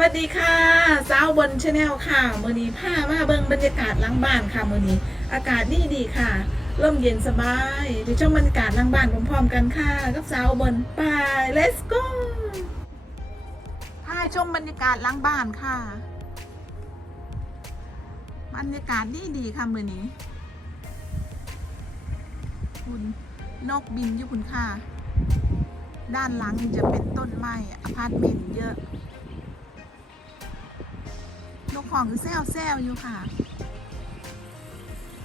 วัสดีค่ะสาวบนชาแนลค่ะมือนี้ผ้ามาเบิ่งบรรยากาศล้างบ้านค่ะมือนี้ อากาศดีดีค่ะร่มเย็นสบายไปชมบรรยากาศล้างบ้านพร้อมๆกันค่ะ กับสาวบนไป let's go พาชมบรรยากาศล้างบ้านค่ะ บรรยากาศดีดีค่ะมือนี้ คุณนกบินอยู่คุณค่ะ ด้านหลังจะเป็นต้นไม้อพาร์ตเมนต์เยอะ นกของคือแซวแซวอยู่ค่ะ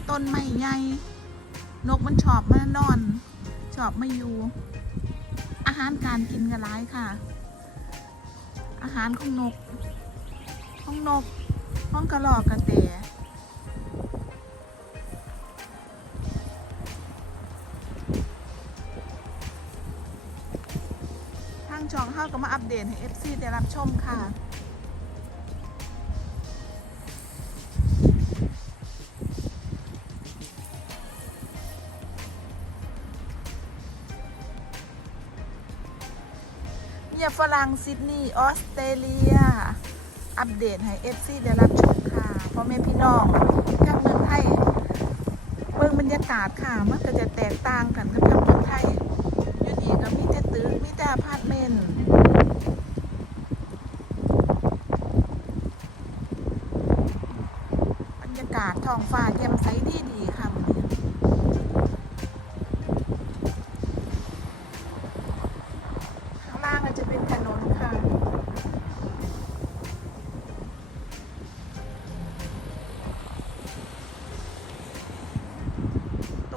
ต้นไม้ใหญ่ นกมันชอบมานอน ชอบมาอยู่ อาหารการกินกันร้ายค่ะ อาหารของนก ของนก ของกระหรอกกระแตทางช่องเข้าก็มาอัปเดตให้ FC ได้รับชมค่ะ เนี่ยฝรั่งซิดนีย์ออสเตรเลีย อัปเดตให้ FC ได้รับชมค่ะพ่อแม่พี่น้องกับเมืองไทยเบิ่งบรรยากาศค่ะมันก็จะแตกต่างกันกับทางเมืองไทยอยู่ดีก็มีแต่ตึกมีแต่อพาร์ตเมนต์บรรยากาศท้องฟ้าแจ่ม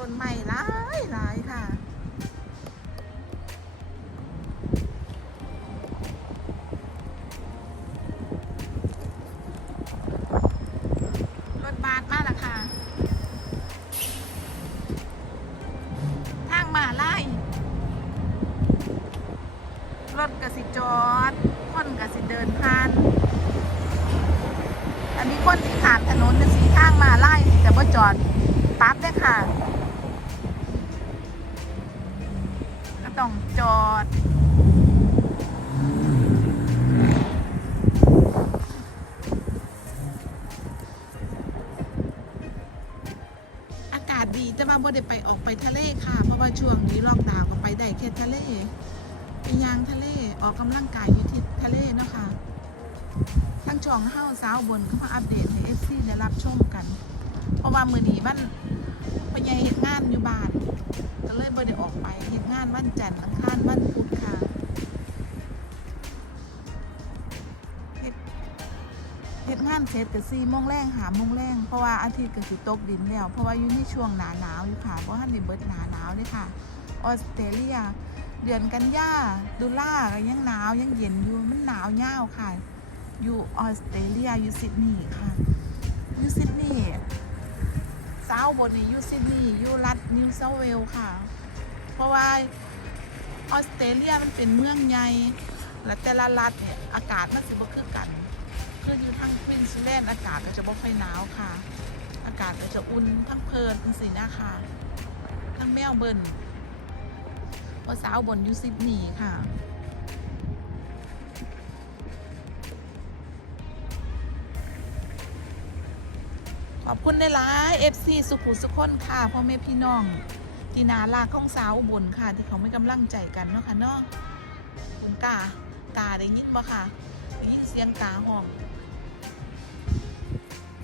ต้นไม้หลายหลายค่ะ รถบัสมาแล้วค่ะ ทางมาไล่รถกสิจอดคนกสิเดินผ่าน อันนี้คนที่ขามถนนจะสีทางมาไล่แต่ว่าจอดปั๊บได้อค่ะ ต้องจอด อากาศดีแต่ว่าบ่ได้ไปออกไปทะเลค่ะ เพราะว่าช่วงนี้ลอกดาวก็ไปได้แค่ทะเลไปยางทะเลออกกำลังกายอยู่ที่ทะเลเนาะค่ะทั้งช่องเฮ้าสาวบนก็มาอัปเดตให้เอฟซีได้รับชมกัน เพราะว่ามือดีมันพยายเหตุงานอยู่บ้าน ก็เลยบ่ได้ออกไปเหตุงานวันจันทร์อังคารวันพุธค่ะเฮ็ดเฮ็ดงานเสร็จก็สี่โมงแรงหาโมงแรงเพราะว่าอาทิตย์ก็สิตกดินแล้ว เพราะว่าอยู่ในช่วงหนาหนาวอยู่ค่ะเพราะท่านได้เบิดหนาหนาวเลยค่ะออสเตรเลีย เดือนกันยาดุล่าก็ยังหนาวยังเย็นอยู่มันหนาวยาวค่ะ อยู่ออสเตรเลียอยู่ซิดนีย์ค่ะอยู่ซิดนีย์ เซาบนนี้อยู่ซิดนีย์อยู่รัฐนิวเซาเวลค่ะ เพราะว่าออสเตรเลียมันเป็นเมืองใหญ่และแต่ละรัฐเนี่ยอากาศมันสิบ่คือกันคืออยู่ทางควีนส์แลนด์อากาศก็จะบ่ค่อยหนาวค่ะ อากาศก็จะอุ่นทั้งเพิร์นทั้งสีหน้าค่ะ ทั้งแมลเบิร์นเพราะสาวบนอยู่ซิดนีย์ค่ะ ขอบคุณในหลายเอฟซีสุขุสุขคนค่ะพ่อแม่พี่น้องที่นาลากของสาวอุบลค่ะ ที่เขาไม่กำลังใจกันเนาะค่ะเนาะคุณกากาได้ยินบ่ค่ะได้ยินเสียงกาห้อง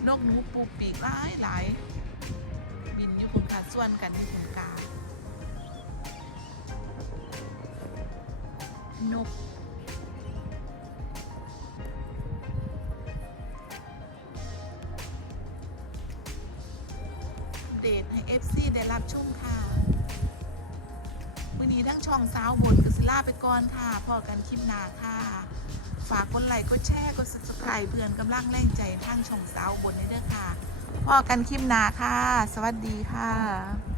นกหนูปูปีกหลายหลายบินอยู่คุณค่ะส่วนกันอยู่คุณกานก เดตให้ FC ได้รับชมค่ะวันนี้ทั้งช่องสาวบนกสิล่าไปก่อนค่ะพอกันคลิปหน้าค่ะ ฝากกดไลค์กดแชร์กด subscribe เพื่อนกำลังแรงใจทั้งช่องสาวบนในเด้อค่ะพอกันคลิปหน้าค่ะ สวัสดีค่ะ